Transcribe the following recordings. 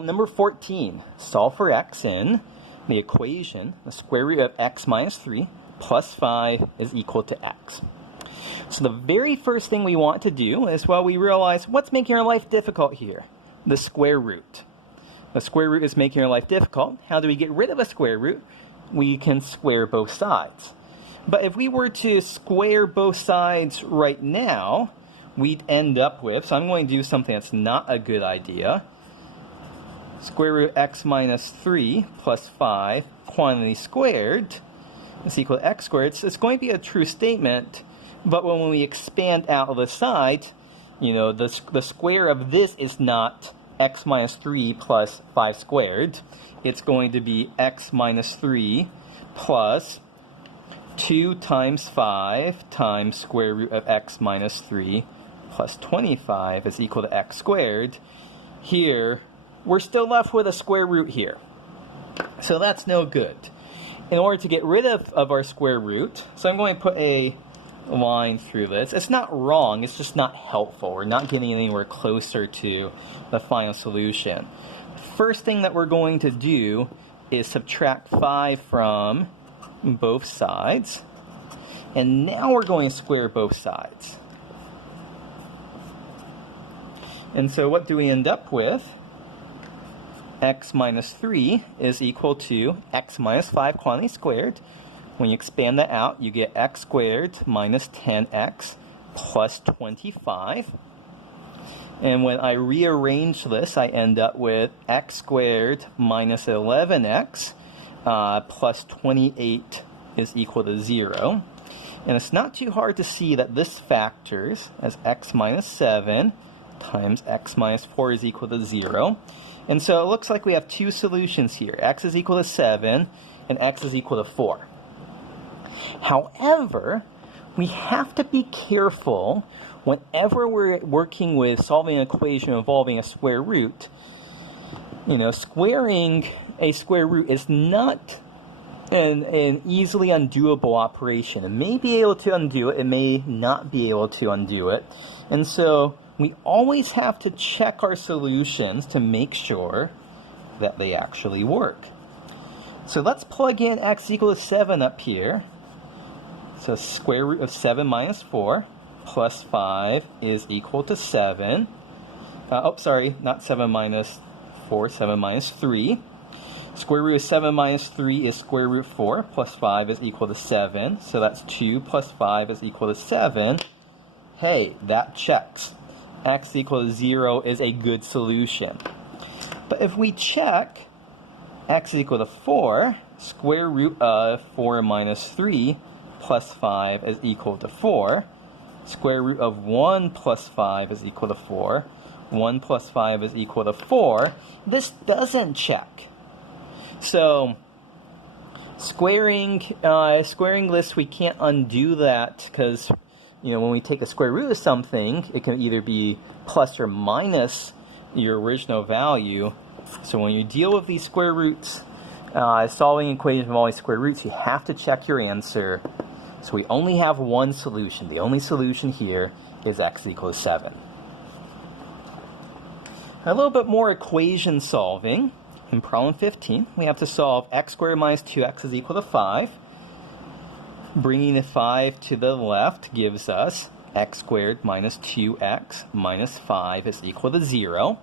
Well, number 14, solve for x in the equation, the square root of x minus 3 plus 5 is equal to x. So the very first thing we want to do is, well, we realize what's making our life difficult here? The square root. The square root is making our life difficult. How do we get rid of a square root? We can square both sides. But if we were to square both sides right now, we'd end up with, so I'm going to do something that's not a good idea, square root of x minus 3 plus 5 quantity squared is equal to x squared. So it's going to be a true statement, but when we expand out of the side, you know, the square of this is not x minus 3 plus 5 squared. It's going to be x minus 3 plus 2 times 5 times square root of x minus 3 plus 25 is equal to x squared. Here, we're still left with a square root here. So that's no good. In order to get rid of our square root, so I'm going to put a line through this. It's not wrong, it's just not helpful. We're not getting anywhere closer to the final solution. First thing that we're going to do is subtract 5 from both sides. And now we're going to square both sides. And so what do we end up with? X minus 3 is equal to x minus 5 quantity squared. When you expand that out, you get x squared minus 10x plus 25. And when I rearrange this, I end up with x squared minus 11x plus 28 is equal to 0. And it's not too hard to see that this factors as x minus 7 times x minus 4 is equal to 0. And so it looks like we have two solutions here. X is equal to 7 and x is equal to 4. However, we have to be careful whenever we're working with solving an equation involving a square root. You know, squaring a square root is not an easily undoable operation. It may be able to undo it, it may not be able to undo it. And so we always have to check our solutions to make sure that they actually work. So let's plug in x equal to 7 up here. So square root of 7 minus 4 plus 5 is equal to 7. Not 7 minus 4, 7 minus 3. Square root of 7 minus 3 is square root 4 plus 5 is equal to 7. So that's 2 plus 5 is equal to 7. Hey, that checks. X equal to 0 is a good solution. But if we check x is equal to 4, square root of 4 minus 3 plus 5 is equal to 4. Square root of 1 plus 5 is equal to 4. 1 plus 5 is equal to 4. This doesn't check. So squaring this, we can't undo that because, you know, when we take a square root of something, it can either be plus or minus your original value. So when you deal with these square roots, solving equations involving square roots, you have to check your answer. So we only have one solution. The only solution here is x equals 7. A little bit more equation solving. In problem 15, we have to solve x squared minus 2x is equal to 5. Bringing the 5 to the left gives us x squared minus 2x minus 5 is equal to 0.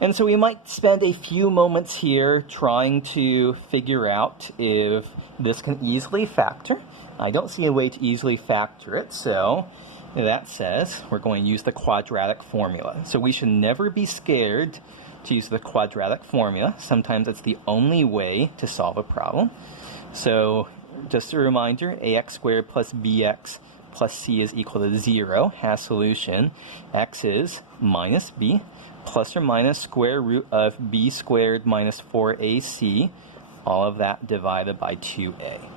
And so we might spend a few moments here trying to figure out if this can easily factor. I don't see a way to easily factor it, so that says we're going to use the quadratic formula. So we should never be scared to use the quadratic formula. Sometimes it's the only way to solve a problem. So just a reminder, ax squared plus bx plus c is equal to 0 has solution. X is minus b plus or minus square root of b squared minus 4ac, all of that divided by 2a.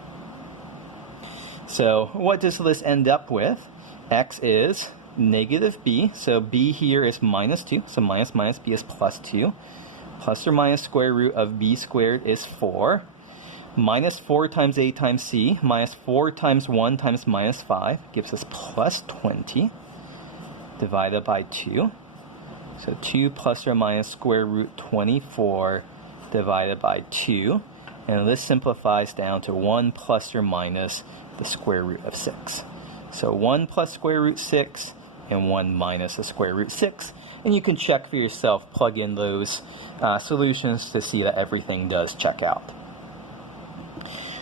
So what does this end up with? X is negative b, so b here is minus 2, so minus minus b is plus 2. Plus or minus square root of b squared is 4. Minus 4 times a times c, minus 4 times 1 times minus 5 gives us plus 20 divided by 2. So 2 plus or minus square root 24 divided by 2. And this simplifies down to 1 plus or minus the square root of 6. So 1 plus square root 6 and 1 minus the square root 6. And you can check for yourself, plug in those solutions to see that everything does check out.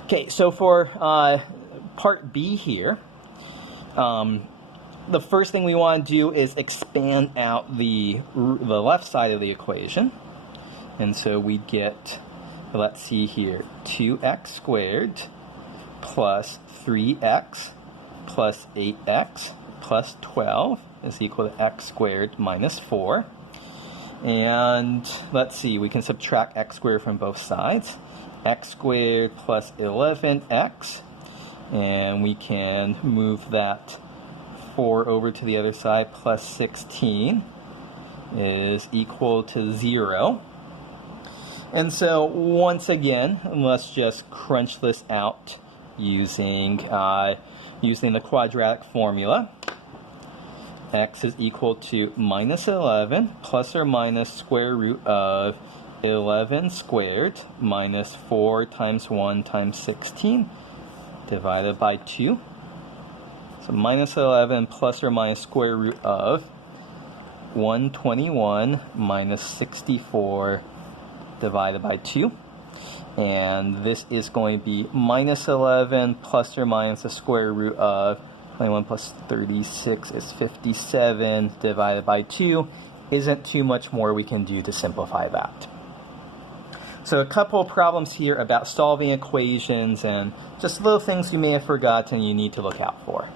Okay, so for part B here, the first thing we want to do is expand out the left side of the equation. And so we get, let's see here, 2x squared plus 3x plus 8x plus 12 is equal to x squared minus 4. And let's see, we can subtract x squared from both sides. X squared plus 11x. And we can move that 4 over to the other side, plus 16 is equal to 0. And so once again, let's just crunch this out using the quadratic formula. X is equal to minus 11 plus or minus square root of 11 squared minus 4 times 1 times 16 divided by 2. So minus 11 plus or minus square root of 121 minus 64 divided by 2. And this is going to be minus 11 plus or minus the square root of 21 plus 36 is 57 divided by 2. Isn't too much more we can do to simplify that. So a couple of problems here about solving equations and just little things you may have forgotten you need to look out for.